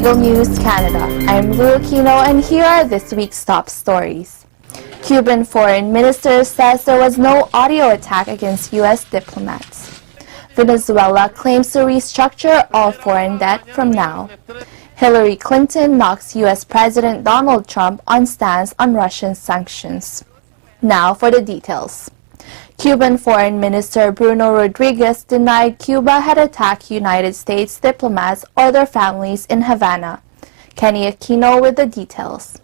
Eagle News Canada. I'm Lou Aquino, and here are this week's top stories. Cuban foreign minister says there was no audio attack against U.S. diplomats. Venezuela claims to restructure all foreign debt from now. Hillary Clinton knocks U.S. President Donald Trump on stance on Russian sanctions. Now for the details. Cuban Foreign Minister Bruno Rodriguez denied Cuba had attacked United States diplomats or their families in Havana. Kenny Aquino with the details.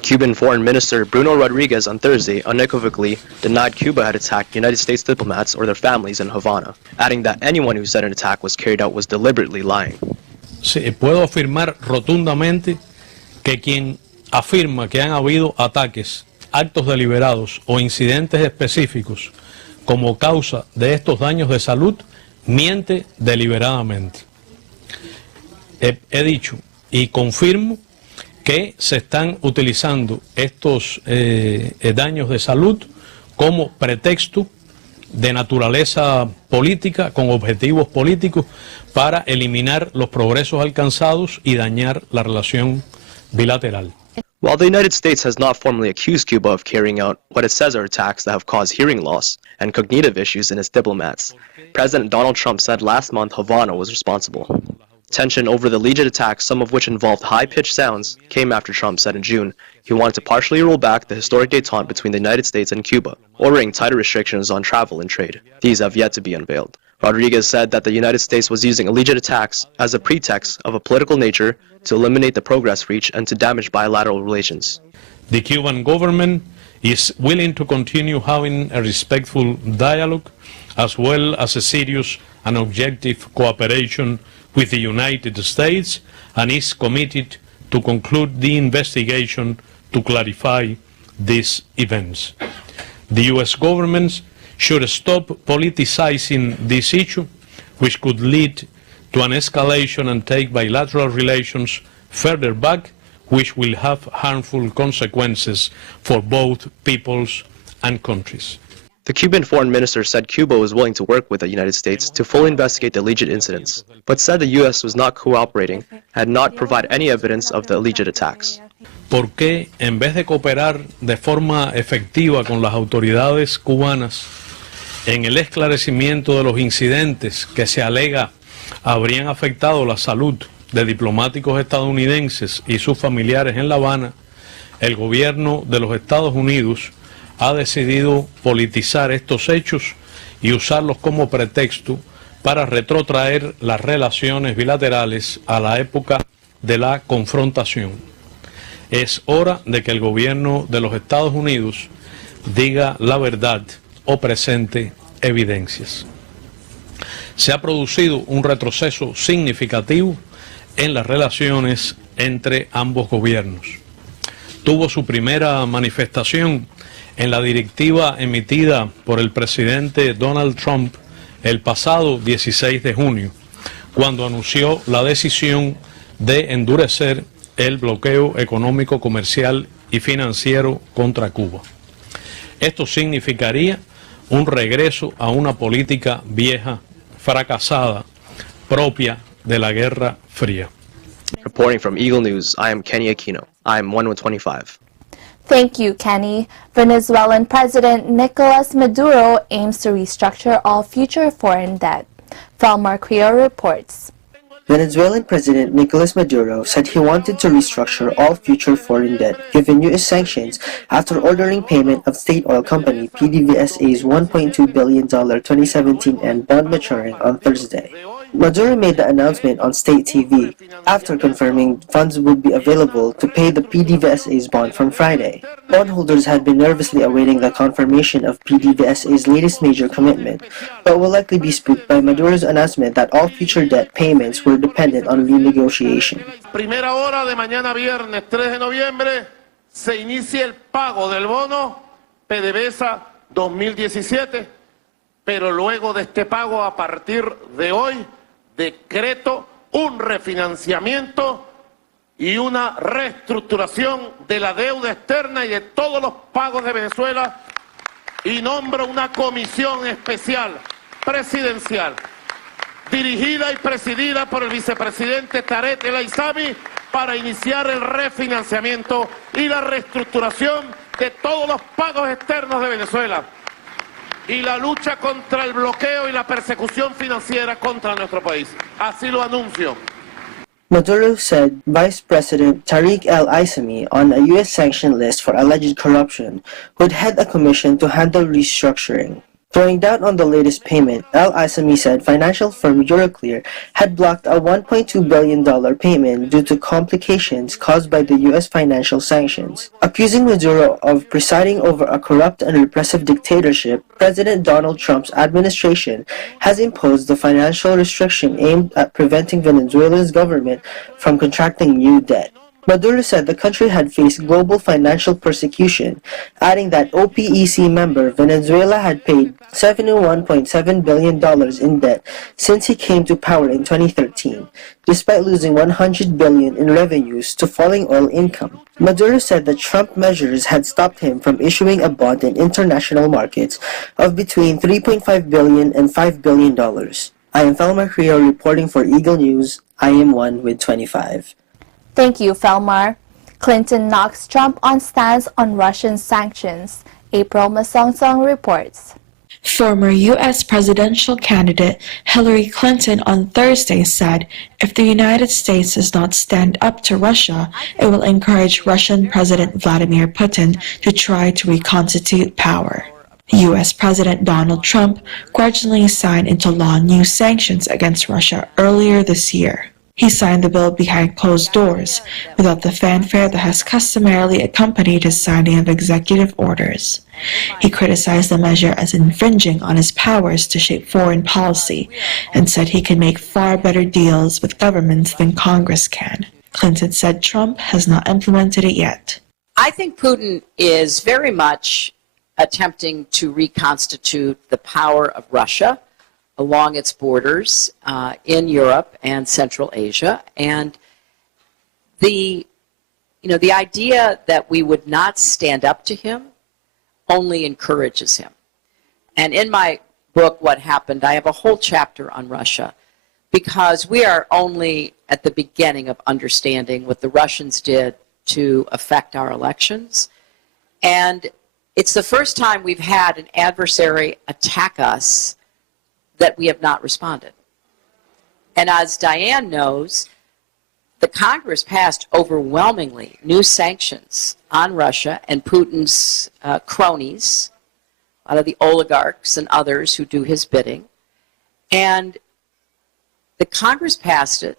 Cuban Foreign Minister Bruno Rodriguez on Thursday unequivocally denied Cuba had attacked United States diplomats or their families in Havana, adding that anyone who said an attack was carried out was deliberately lying. Sí, puedo afirmar rotundamente que quien afirma que han habido ataques, actos deliberados o incidentes específicos como causa de estos daños de salud, miente deliberadamente. He dicho y confirmo que se están utilizando estos daños de salud como pretexto de naturaleza política, con objetivos políticos, para eliminar los progresos alcanzados y dañar la relación bilateral. While the United States has not formally accused Cuba of carrying out what it says are attacks that have caused hearing loss and cognitive issues in its diplomats, President Donald Trump said last month Havana was responsible. Tension over the alleged attacks, some of which involved high-pitched sounds, came after Trump said in June he wanted to partially roll back the historic détente between the United States and Cuba, ordering tighter restrictions on travel and trade. These have yet to be unveiled. Rodriguez said that the United States was using alleged attacks as a pretext of a political nature to eliminate the progress reached and to damage bilateral relations. The Cuban government is willing to continue having a respectful dialogue as well as a serious and objective cooperation with the United States, and is committed to conclude the investigation to clarify these events. The U.S. government should stop politicizing this issue, which could lead to an escalation and take bilateral relations further back, which will have harmful consequences for both peoples and countries. The Cuban foreign minister said Cuba was willing to work with the United States to fully investigate the alleged incidents, but said the U.S. was not cooperating, had not provided any evidence of the alleged attacks. ¿Por qué, en vez de cooperar de forma efectiva con las autoridades cubanas en el esclarecimiento de los incidentes que se alega habrían afectado la salud de diplomáticos estadounidenses y sus familiares en La Habana, el gobierno de los Estados Unidos ha decidido politizar estos hechos y usarlos como pretexto para retrotraer las relaciones bilaterales a la época de la confrontación? Es hora de que el gobierno de los Estados Unidos diga la verdad o presente evidencias. Se ha producido un retroceso significativo en las relaciones entre ambos gobiernos. Tuvo su primera manifestación en la directiva emitida por el presidente Donald Trump el pasado 16 de junio, cuando anunció la decisión de endurecer el bloqueo económico, comercial y financiero contra Cuba. Esto significaría un regreso a una política vieja, fracasada, propia de la Guerra Fría. Reporting from Eagle News, I am Kenny Aquino. I am 125. Thank you, Kenny. Venezuelan President Nicolas Maduro aims to restructure all future foreign debt. Felmar Creo reports. Venezuelan President Nicolas Maduro said he wanted to restructure all future foreign debt given U.S. sanctions after ordering payment of state oil company PDVSA's $1.2 billion 2017 end bond maturing on Thursday. Maduro made the announcement on state TV after confirming funds would be available to pay the PDVSA's bond from Friday. Bondholders had been nervously awaiting the confirmation of PDVSA's latest major commitment, but will likely be spooked by Maduro's announcement that all future debt payments were dependent on renegotiation. Primera hora de mañana viernes 3 de noviembre se inicia el pago del bono PDVSA 2017, pero luego de este pago a partir de hoy decreto un refinanciamiento y una reestructuración de la deuda externa y de todos los pagos de Venezuela y nombro una comisión especial presidencial dirigida y presidida por el vicepresidente Tarek El Aissami, para iniciar el refinanciamiento y la reestructuración de todos los pagos externos de Venezuela y la lucha contra el bloqueo y la persecución financiera contra nuestro país. Así lo anuncio. Maduro said Vice President Tariq al-Aissami, on a U.S. sanctioned list for alleged corruption, would head a commission to handle restructuring. Throwing down on the latest payment, al-Aissami said financial firm Euroclear had blocked a $1.2 billion payment due to complications caused by the U.S. financial sanctions. Accusing Maduro of presiding over a corrupt and repressive dictatorship, President Donald Trump's administration has imposed the financial restriction aimed at preventing Venezuela's government from contracting new debt. Maduro said the country had faced global financial persecution, adding that OPEC member Venezuela had paid $71.7 billion in debt since he came to power in 2013, despite losing $100 billion in revenues to falling oil income. Maduro said that Trump measures had stopped him from issuing a bond in international markets of between $3.5 billion and $5 billion. I am Felmar Creo reporting for Eagle News. I am one with 25. Thank you, Felmar. Clinton knocks Trump on stance on Russian sanctions. April Masongsong reports. Former U.S. presidential candidate Hillary Clinton on Thursday said if the United States does not stand up to Russia, it will encourage Russian President Vladimir Putin to try to reconstitute power. U.S. President Donald Trump grudgingly signed into law new sanctions against Russia earlier this year. He signed the bill behind closed doors, without the fanfare that has customarily accompanied his signing of executive orders. He criticized the measure as infringing on his powers to shape foreign policy, and said he can make far better deals with governments than Congress can. Clinton said Trump has not implemented it yet. I think Putin is very much attempting to reconstitute the power of Russia along its borders in Europe and Central Asia. And the idea that we would not stand up to him only encourages him. And in my book, What Happened, I have a whole chapter on Russia, because we are only at the beginning of understanding what the Russians did to affect our elections. And it's the first time we've had an adversary attack us that we have not responded. And as Diane knows, the Congress passed overwhelmingly new sanctions on Russia and Putin's cronies, a lot of the oligarchs and others who do his bidding. And the Congress passed it,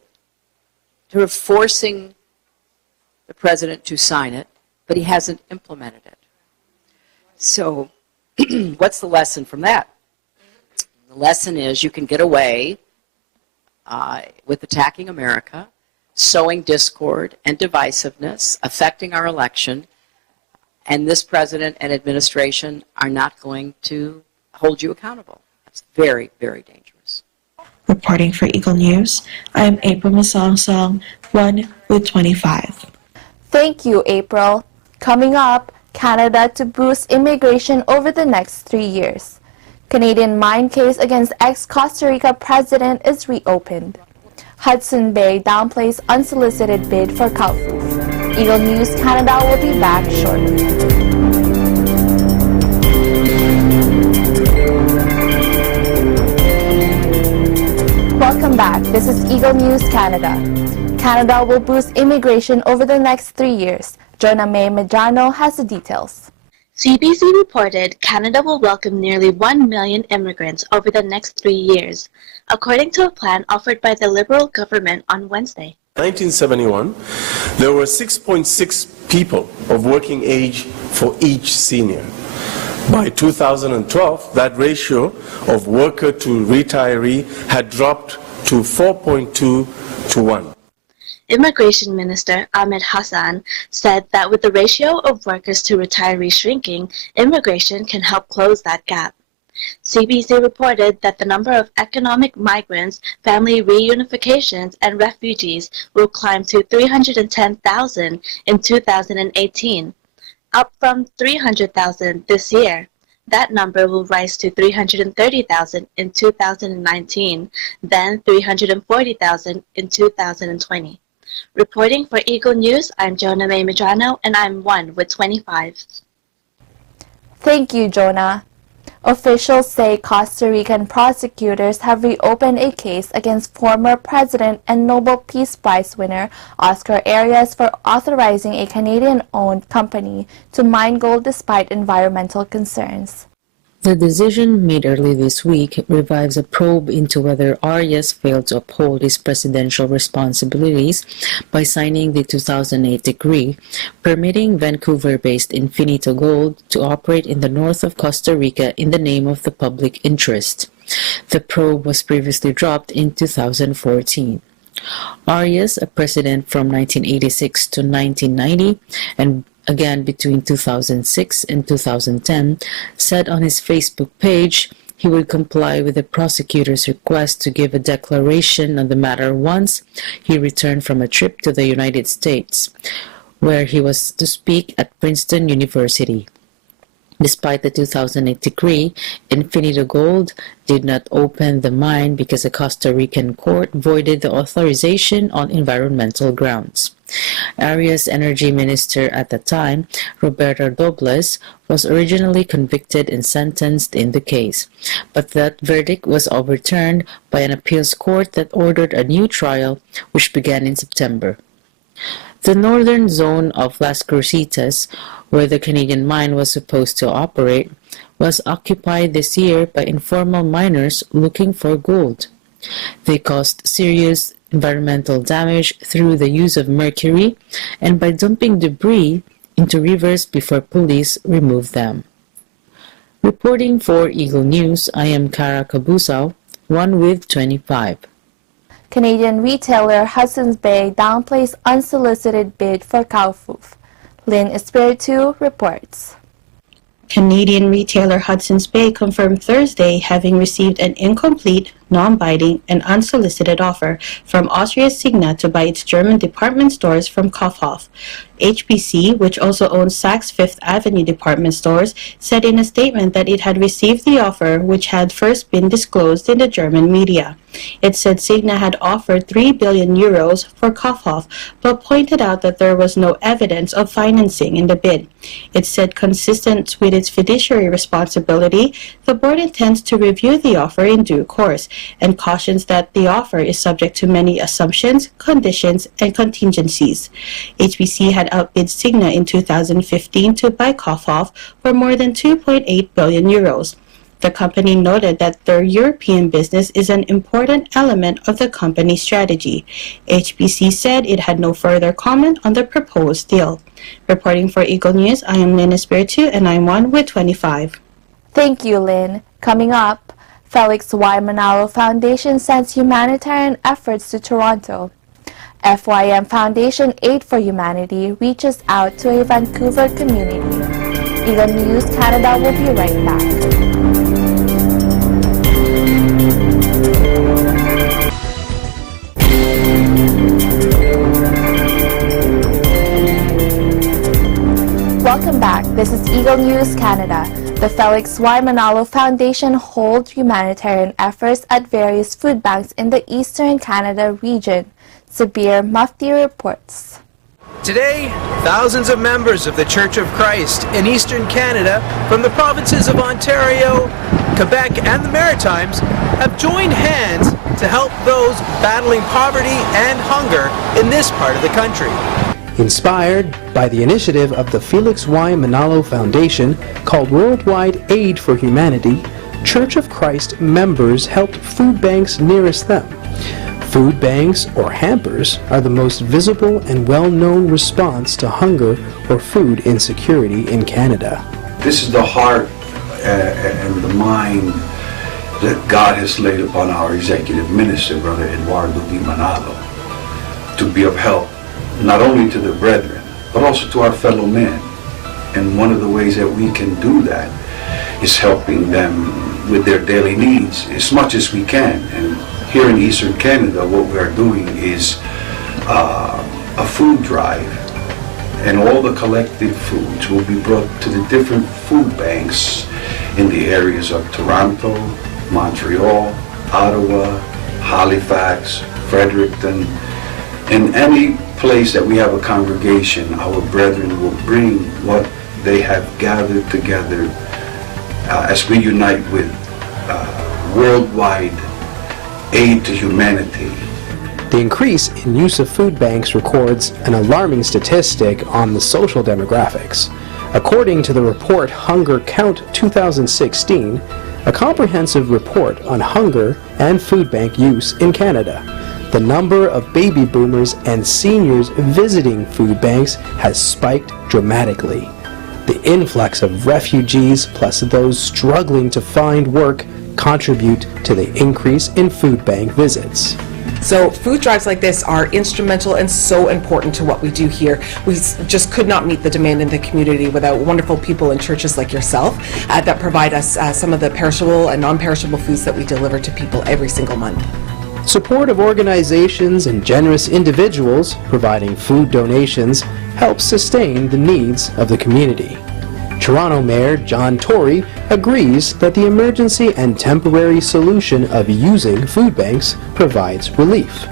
sort of forcing the president to sign it, but he hasn't implemented it. So what's the lesson from that? The lesson is you can get away with attacking America, sowing discord and divisiveness, affecting our election, and this president and administration are not going to hold you accountable. That's very, very dangerous. Reporting for Eagle News, I am April Masongsong, 1 with 25. Thank you, April. Coming up, Canada to boost immigration over the next 3 years. Canadian mine case against ex-Costa Rica president is reopened. Hudson Bay downplays unsolicited bid for Calfoof. Eagle News Canada will be back shortly. Welcome back. This is Eagle News Canada. Canada will boost immigration over the next 3 years. Jonah May Medrano has the details. CBC reported Canada will welcome nearly 1 million immigrants over the next 3 years, according to a plan offered by the Liberal government on Wednesday. In 1971, there were 6.6 people of working age for each senior. By 2012, that ratio of worker to retiree had dropped to 4.2 to 1. Immigration Minister Ahmed Hassan said that with the ratio of workers to retirees shrinking, immigration can help close that gap. CBC reported that the number of economic migrants, family reunifications, and refugees will climb to 310,000 in 2018, up from 300,000 this year. That number will rise to 330,000 in 2019, then 340,000 in 2020. Reporting for Eagle News, I'm Jonah May Medrano, and I'm 1 with 25. Thank you, Jonah. Officials say Costa Rican prosecutors have reopened a case against former President and Nobel Peace Prize winner Oscar Arias for authorizing a Canadian-owned company to mine gold despite environmental concerns. The decision made early this week revives a probe into whether Arias failed to uphold his presidential responsibilities by signing the 2008 decree permitting Vancouver-based Infinito Gold to operate in the north of Costa Rica in the name of the public interest. The probe was previously dropped in 2014. Arias, a president from 1986 to 1990 and again between 2006 and 2010, said on his Facebook page he would comply with the prosecutor's request to give a declaration on the matter once he returned from a trip to the United States, where he was to speak at Princeton University. Despite the 2008 decree, Infinito Gold did not open the mine because a Costa Rican court voided the authorization on environmental grounds. Arias' energy minister at the time, Roberto Robles, was originally convicted and sentenced in the case, but that verdict was overturned by an appeals court that ordered a new trial, which began in September. The northern zone of Las Crucitas, where the Canadian mine was supposed to operate, was occupied this year by informal miners looking for gold. They caused serious environmental damage through the use of mercury and by dumping debris into rivers before police removed them. Reporting for Eagle News, I am Cara Cabusao, 1 with 25. Canadian retailer Hudson's Bay downplays unsolicited bid for cow hoof. Lynn Espiritu reports. Canadian retailer Hudson's Bay confirmed Thursday having received an incomplete, non-binding, and unsolicited offer from Austria Signa to buy its German department stores from Kaufhof. HBC, which also owns Saks Fifth Avenue department stores, said in a statement that it had received the offer, which had first been disclosed in the German media. It said Signa had offered 3 billion euros for Kaufhof, but pointed out that there was no evidence of financing in the bid. It said, consistent with its fiduciary responsibility, the board intends to review the offer in due course, and cautions that the offer is subject to many assumptions, conditions, and contingencies. HBC had outbid Signa in 2015 to buy Kaufhof for more than 2.8 billion euros. The company noted that their European business is an important element of the company's strategy. HBC said it had no further comment on the proposed deal. Reporting for Eagle News, I am Lynn Espiritu, and I'm 1 with 25. Thank you, Lynn. Coming up, Felix Y. Manalo Foundation sends humanitarian efforts to Toronto. FYM Foundation Aid for Humanity reaches out to a Vancouver community. Eagle News Canada will be right back. Welcome back. This is Eagle News Canada. The Felix Y. Manalo Foundation holds humanitarian efforts at various food banks in the Eastern Canada region. Sabir Mufti reports. Today, thousands of members of the Church of Christ in Eastern Canada from the provinces of Ontario, Quebec, and the Maritimes have joined hands to help those battling poverty and hunger in this part of the country. Inspired by the initiative of the Felix Y. Manalo Foundation called Worldwide Aid for Humanity, Church of Christ members helped food banks nearest them. Food banks, or hampers, are the most visible and well-known response to hunger or food insecurity in Canada. This is the heart and the mind that God has laid upon our executive minister, Brother Eduardo V. Manalo, to be of help not only to the brethren, but also to our fellow men. And one of the ways that we can do that is helping them with their daily needs as much as we can. And here in Eastern Canada, what we are doing is a food drive, and all the collected foods will be brought to the different food banks in the areas of Toronto, Montreal, Ottawa, Halifax, Fredericton. In any place that we have a congregation, our brethren will bring what they have gathered together as we unite with worldwide aid to humanity. The increase in use of food banks records an alarming statistic on the social demographics. According to the report Hunger Count 2016, a comprehensive report on hunger and food bank use in Canada, the number of baby boomers and seniors visiting food banks has spiked dramatically. The influx of refugees plus those struggling to find work contribute to the increase in food bank visits. So food drives like this are instrumental and so important to what we do here. We just could not meet the demand in the community without wonderful people in churches like yourself that provide us some of the perishable and non-perishable foods that we deliver to people every single month. Support of organizations and generous individuals providing food donations helps sustain the needs of the community. Toronto Mayor John Tory agrees that the emergency and temporary solution of using food banks provides relief.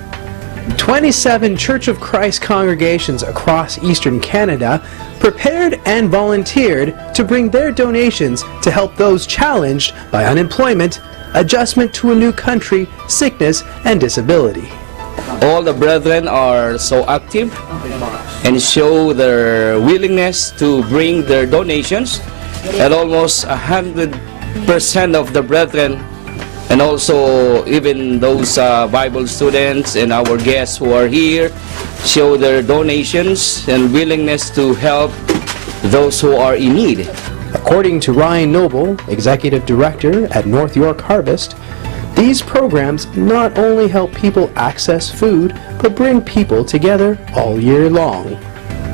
27 Church of Christ congregations across Eastern Canada prepared and volunteered to bring their donations to help those challenged by unemployment, adjustment to a new country, sickness, and disability. All the brethren are so active and show their willingness to bring their donations, and almost 100% of the brethren, and also even those Bible students and our guests who are here, show their donations and willingness to help those who are in need. According to Ryan Noble, Executive Director at North York Harvest, these programs not only help people access food, but bring people together all year long.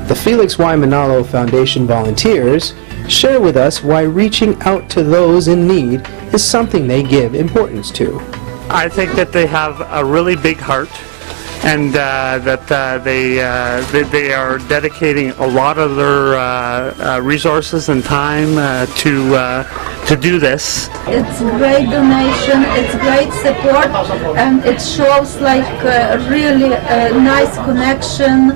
The Felix Y. Manalo Foundation volunteers share with us why reaching out to those in need is something they give importance to. I think that they have a really big heart, and that they are dedicating a lot of their resources and time to do this. It's great donation, it's great support, and it shows like really a nice connection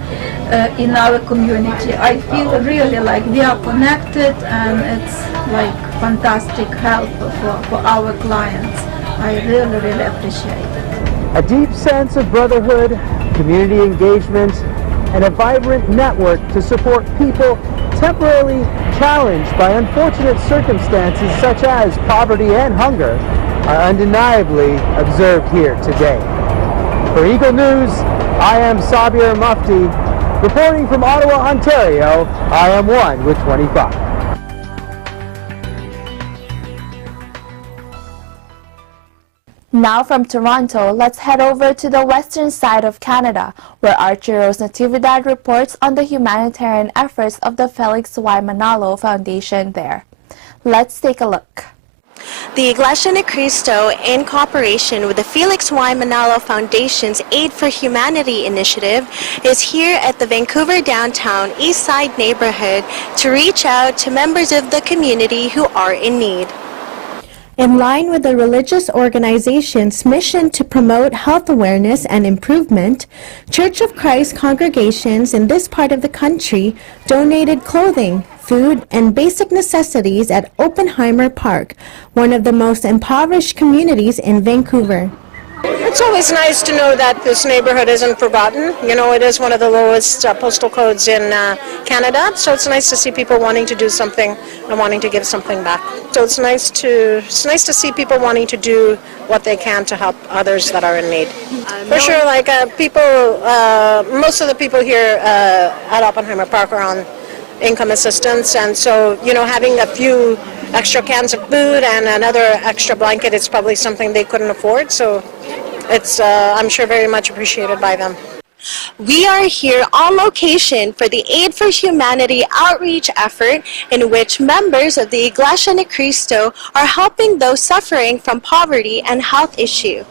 in our community. I feel really like we are connected, and it's like fantastic help for our clients. I really, really appreciate it. A deep sense of brotherhood, community engagement, and a vibrant network to support people temporarily challenged by unfortunate circumstances such as poverty and hunger are undeniably observed here today. For Eagle News, I am Sabir Mufti, reporting from Ottawa, Ontario. I am one with 25. Now from Toronto, let's head over to the western side of Canada, where Archeros Natividad reports on the humanitarian efforts of the Felix Y. Manalo Foundation there. Let's take a look. The Iglesia Ni Cristo, in cooperation with the Felix Y. Manalo Foundation's Aid for Humanity initiative, is here at the Vancouver downtown East Side neighborhood to reach out to members of the community who are in need. In line with the religious organization's mission to promote health awareness and improvement, Church of Christ congregations in this part of the country donated clothing, food, and basic necessities at Oppenheimer Park, one of the most impoverished communities in Vancouver. It's always nice to know that this neighborhood isn't forgotten. You know, it is one of the lowest postal codes in Canada, so it's nice to see people wanting to do something and wanting to give something back. So it's nice to see people wanting to do what they can to help others that are in need. For sure, like most of the people here at Oppenheimer Park are on income assistance, and so, you know, having a few extra cans of food and another extra blanket is probably something they couldn't afford, so it's, I'm sure, very much appreciated by them. We are here on location for the Aid for Humanity outreach effort, in which members of the Iglesia Ni Cristo are helping those suffering from poverty and health issues.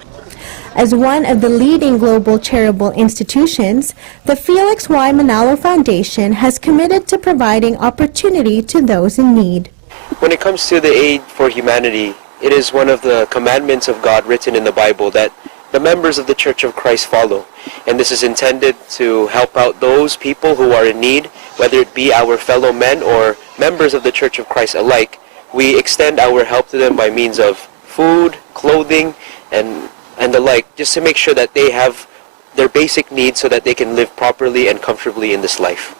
As one of the leading global charitable institutions, the Felix Y. Manalo Foundation has committed to providing opportunity to those in need. When it comes to the aid for humanity, it is one of the commandments of God written in the Bible that the members of the Church of Christ follow. And this is intended to help out those people who are in need, whether it be our fellow men or members of the Church of Christ alike. We extend our help to them by means of food, clothing, and the like, just to make sure that they have their basic needs so that they can live properly and comfortably in this life.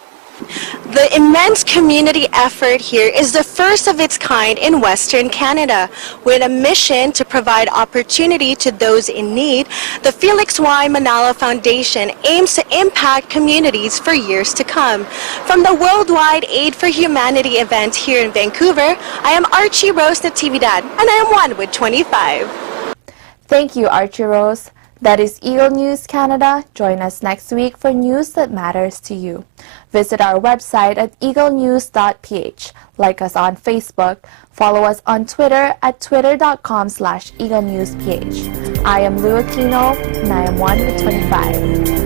The immense community effort here is the first of its kind in Western Canada. With a mission to provide opportunity to those in need, the Felix Y. Manalo Foundation aims to impact communities for years to come. From the Worldwide Aid for Humanity event here in Vancouver, I am Archie Rose Natividad, and I am 1 with 25. Thank you, Archie Rose. That is Eagle News Canada. Join us next week for news that matters to you. Visit our website at Eaglenews.PH. Like us on Facebook. Follow us on Twitter at twitter.com/EagleNewsPH. I am Lou Aquino, and I am 1 with 25.